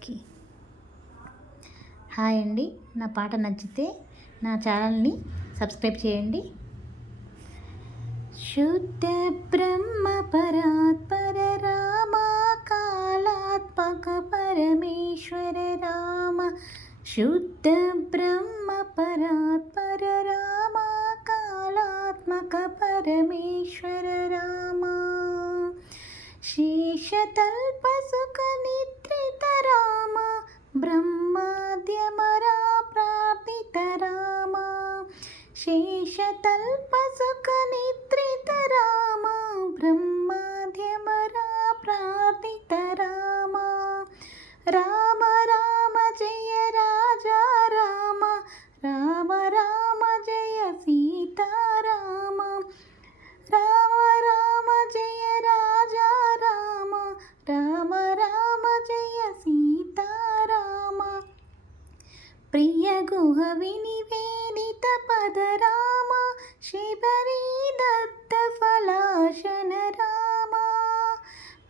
Okay. Hi అండి. నా పాట నచ్చితే నా ఛానల్ని సబ్స్క్రైబ్ చేయండి. శుద్ధ బ్రహ్మ పరాత్పర రామ కాళాత్మక పరమేశ్వర రామ. శుద్ధ బ్రహ్మ పరాత్పర రామ కాళాత్మక పరమేశ్వర రామ. శేషతల్ప సుఖ నిద్రిత రామ బ్రహ్మాద్యమరా ప్రార్థిత రామ. శేషతల్ప సుఖ నిద్రిత రామ బ్రహ్మాద్యమరా ప్రార్థిత రామ. రామ రామ జయ రాజా రామ రామ రామ జయ సీతారామ. రామ రామ జయ రాజా రామ రామ రామ జయ సీతారామ. ప్రియ గుహ వినివేదిత పద రామ శబరి దత్త ఫలాశన రామ.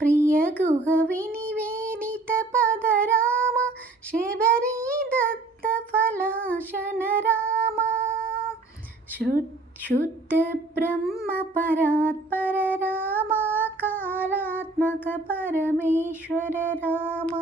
ప్రియ గుహ వినివేదిత పద రామ శబరి దత్త ఫలాశన రామ. శుద్ధ బ్రహ్మ పరాత్పర రామ కాళాత్మక పరమేశ్వర రామ.